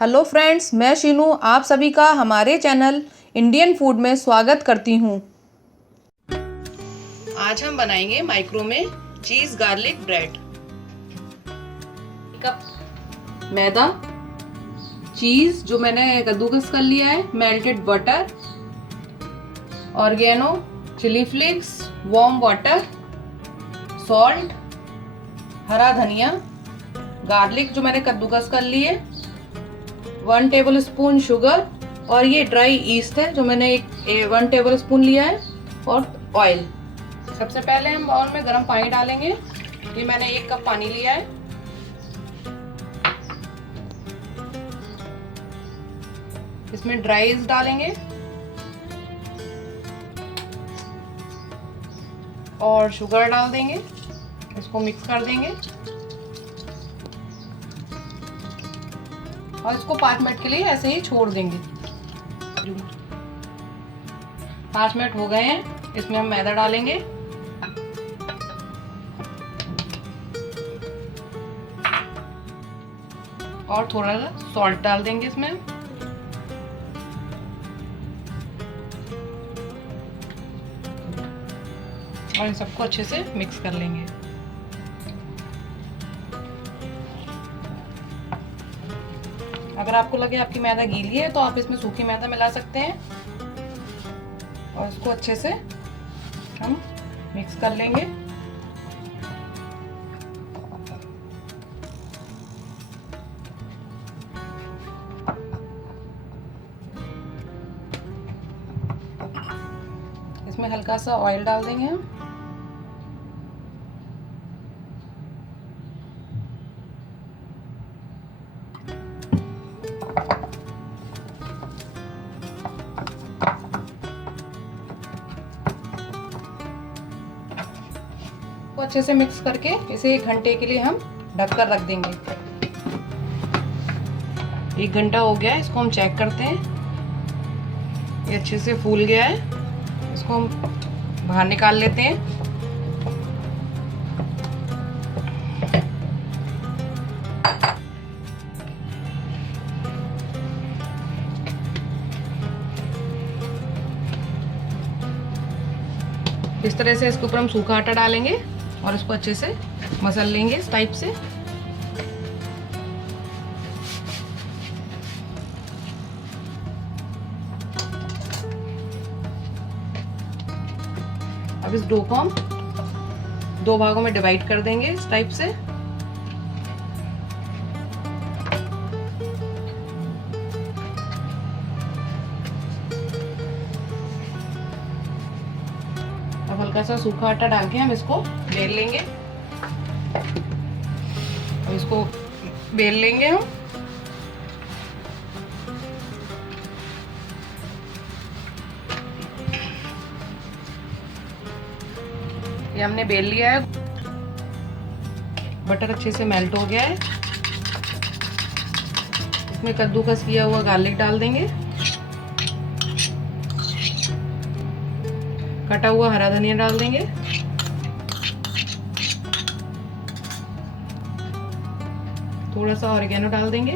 Hello friends, मैं शीनू आप सभी का हमारे चैनल इंडियन फूड में स्वागत करती हूँ। आज हम बनाएंगे माइक्रो में चीज़ गार्लिक ब्रेड। कप मैदा, चीज़ जो मैंने कद्दूकस कर लिया है, melted butter, oregano, chilli flakes, warm water, salt, हरा धनिया, गार्लिक जो मैंने कद्दूकस कर ली है, 1 टेबल स्पून शुगर और ये ड्राई ईस्ट है जो मैंने 1 टेबल स्पून लिया है, और ऑयल। सबसे पहले हम बाउल में गर्म पानी डालेंगे। ये मैंने 1 कप पानी लिया है। इसमें ड्राई ईस्ट डालेंगे और शुगर डाल देंगे। इसको मिक्स कर देंगे और इसको 5 मिनट के लिए ऐसे ही छोड़ देंगे। 5 मिनट हो गए हैं। इसमें हम मैदा डालेंगे और थोड़ा सा सॉल्ट डाल देंगे इसमें। और इन सबको अच्छे से मिक्स कर लेंगे। अगर आपको लगे आपकी मैदा गीली है तो आप इसमें सूखी मैदा मिला सकते हैं। और इसको अच्छे से हम मिक्स कर लेंगे। इसमें हल्का सा ऑयल डाल देंगे हम। अच्छे से मिक्स करके इसे 1 घंटे के लिए हम ढककर रख देंगे। 1 घंटा हो गया है। इसको हम चेक करते हैं। ये अच्छे से फूल गया है। इसको हम बाहर निकाल लेते हैं। इस तरह से इसके ऊपर हम सूखा आटा डालेंगे और इसको अच्छे से मसल लेंगे इस टाइप से। अब इस डो को हम 2 भागों में डिवाइड कर देंगे इस टाइप से। अब हल्का सा सूखा आटा डाल के हम इसको बेल लेंगे। अब इसको बेल लेंगे हम। ये हमने बेल लिया है। बटर अच्छे से मेल्ट हो गया है। इसमें कद्दूकस किया हुआ गार्लिक डाल देंगे, कटा हुआ हरा धनिया डाल देंगे, थोड़ा सा ऑरिगेनो डाल देंगे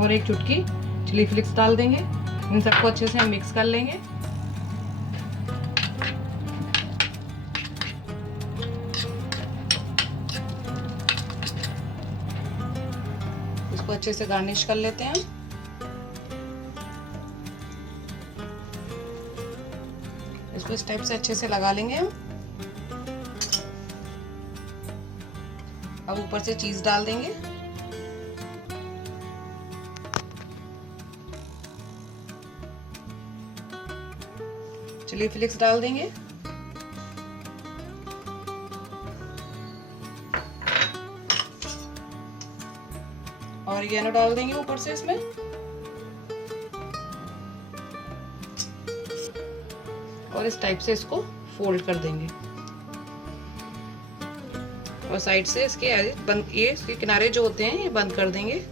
और 1 चुटकी चिली फ्लेक्स डाल देंगे। इन सबको अच्छे से हम मिक्स कर लेंगे। इसको अच्छे से गार्निश कर लेते हैं। इसको इस टाइप से अच्छे से लगा लेंगे हम। अब ऊपर से चीज डाल देंगे। चिली फ्लेक्स डाल देंगे ऑरिगेनो डाल देंगे ऊपर से इसमें। और इस टाइप से इसको फोल्ड कर देंगे और साइड से इसके बंद, ये इसके किनारे जो होते हैं ये बंद कर देंगे।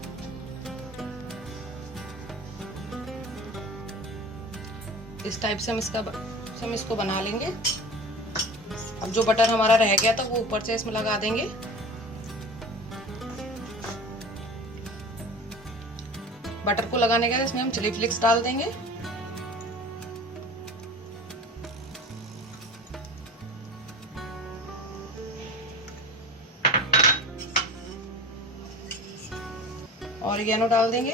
इस टाइप से हम इसको बना लेंगे। अब जो बटर हमारा रह गया था वो ऊपर से इसमें लगा देंगे बटर को लगाने के बाद इसमें हम चिली फ्लेक्स डाल देंगे। ऑरिगेनो डाल देंगे।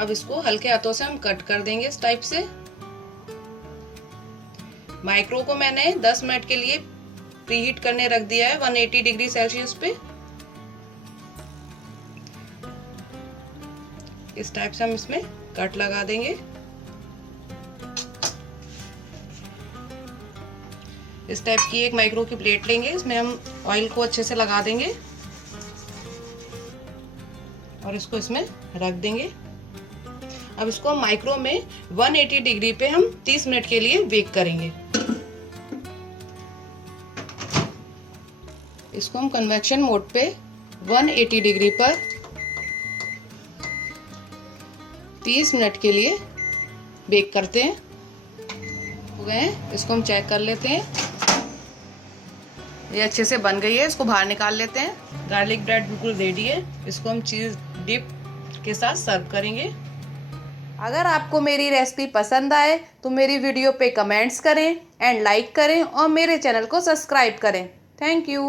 अब इसको हल्के हाथों से हम कट कर देंगे इस टाइप से। माइक्रो को मैंने 10 मिनट के लिए प्रीहीट करने रख दिया है 180 डिग्री सेल्सियस पे। इस टाइप से हम इसमें कट लगा देंगे। इस टाइप की एक माइक्रो की प्लेट लेंगे, इसमें हम ऑयल को अच्छे से लगा देंगे और इसको इसमें रख देंगे। अब इसको हम माइक्रो में 180 डिग्री पे हम 30 मिनट के लिए बेक करेंगे। इसको हम कन्वेक्शन मोड पे 180 डिग्री पर 30 मिनट के लिए बेक करते हैं। हो गए हैं, इसको हम चेक कर लेते हैं। ये अच्छे से बन गई है, इसको बाहर निकाल लेते हैं। गार्लिक ब्रेड बिल्कुल रेडी है, इसको हम चीज़ डिप के साथ सर्व करेंगे। अगर आपको मेरी रेसिपी पसंद आए तो मेरी वीडियो पे कमेंट्स करें एंड लाइक करें और मेरे चैनल को सब्सक्राइब करें। Thank you.